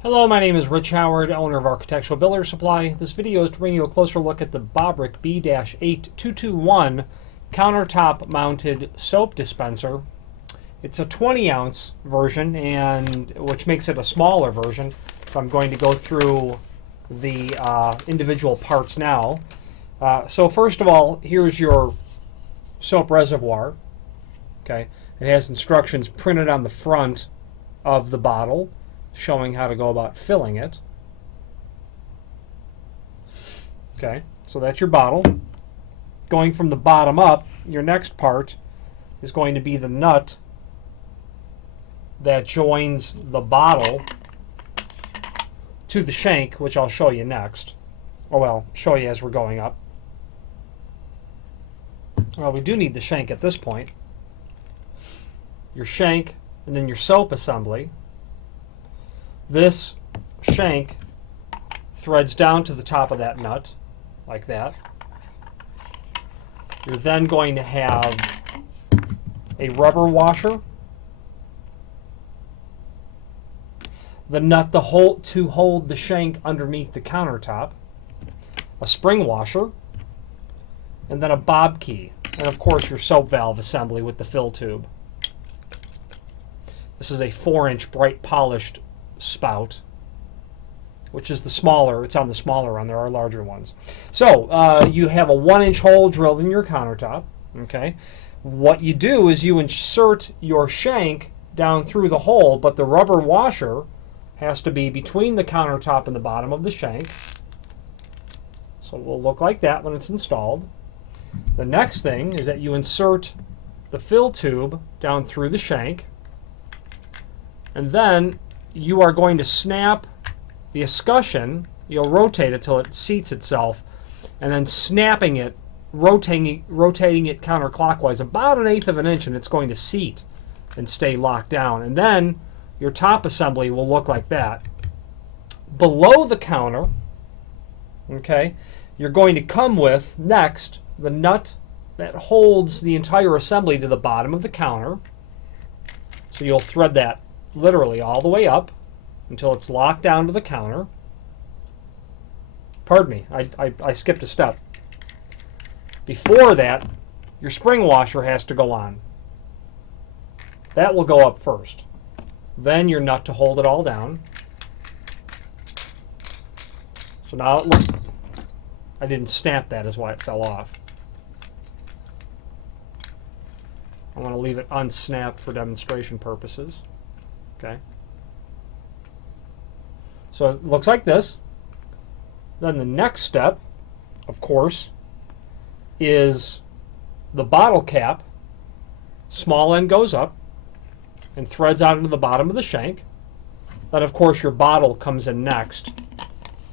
Hello, my name is Rich Howard, owner of Architectural Builder Supply. This video is to bring you a closer look at the Bobrick B-8221 countertop mounted soap dispenser. It's a 20-ounce version, and which makes it a smaller version. So I'm going to go through the individual parts now. So first of all, here's your soap reservoir. Okay, it has instructions printed on the front of the bottle, showing how to go about filling it. Okay, so that's your bottle. Going from the bottom up, your next part is going to be the nut that joins the bottle to the shank, which I'll show you next. Or well, show you as we're going up. Well, we do need the shank at this point. Your shank and then your soap assembly. This shank threads down to the top of that nut, like that. You're then going to have a rubber washer, the nut to hold the shank underneath the countertop, a spring washer, and then a bob key, and of course your soap valve assembly with the fill tube. This is a 4-inch bright polished spout, which is the smaller. It's on the smaller one. There are larger ones. So you have a 1-inch hole drilled in your countertop. Okay, what you do is you insert your shank down through the hole, but the rubber washer has to be between the countertop and the bottom of the shank. So it will look like that when it's installed. The next thing is that you insert the fill tube down through the shank, and then you are going to snap the escutcheon. You'll rotate it till it seats itself, and then snapping it, rotating it counterclockwise about 1/8 of an inch, and it's going to seat and stay locked down. And then your top assembly will look like that. Below the counter, okay, you're going to come with next the nut that holds the entire assembly to the bottom of the counter. So you'll thread that literally all the way up until it's locked down to the counter. Pardon me, I skipped a step. Before that, your spring washer has to go on. That will go up first. Then your nut to hold it all down. So now it looks, I didn't snap that, is why it fell off. I want to leave it unsnapped for demonstration purposes. Okay. So it looks like this. Then the next step, of course, is the bottle cap. Small end goes up and threads out into the bottom of the shank. Then, of course, your bottle comes in next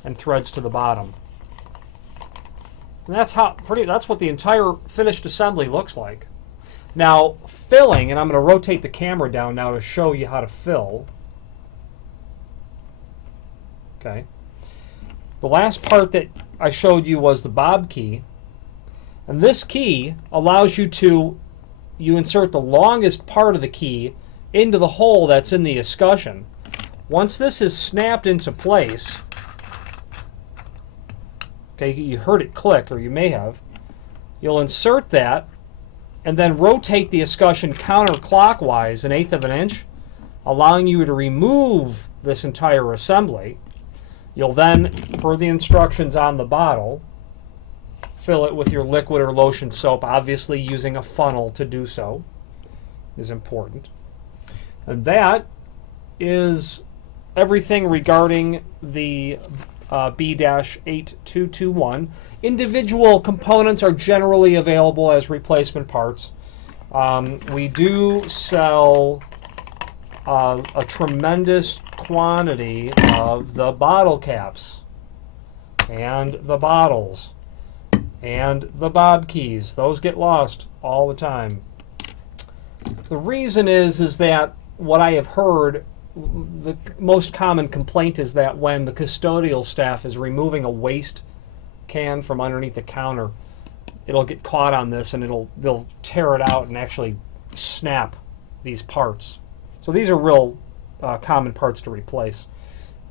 and threads to the bottom. And that's what the entire finished assembly looks like. Now, filling, and I'm going to rotate the camera down now to show you how to fill. Okay. The last part that I showed you was the bob key. And this key allows you insert the longest part of the key into the hole that's in the escutcheon. Once this is snapped into place, okay, you heard it click, or you may have, you'll insert that and then rotate the escutcheon counterclockwise 1/8 of an inch, allowing you to remove this entire assembly. You'll then, per the instructions on the bottle, fill it with your liquid or lotion soap. Obviously, using a funnel to do so is important. And that is everything regarding the B-8221. Individual components are generally available as replacement parts. We do sell a tremendous quantity of the bottle caps and the bottles and the bob keys. Those get lost all the time. The reason is that what I have heard, the most common complaint is that when the custodial staff is removing a waste can from underneath the counter, it'll get caught on this and they'll tear it out and actually snap these parts. So these are real common parts to replace.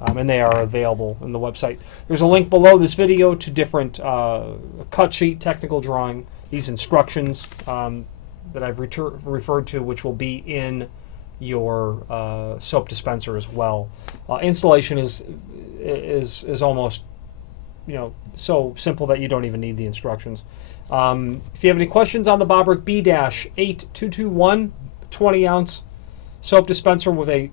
and they are available in the website. There's a link below this video to different cut sheet technical drawing, these instructions that I've referred to, which will be in your soap dispenser as well. Installation is almost, so simple that you don't even need the instructions. If you have any questions on the Bobrick B-8221 20-ounce soap dispenser with a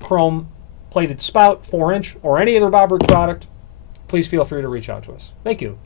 chrome plated spout, 4-inch, or any other Bobrick product, please feel free to reach out to us. Thank you.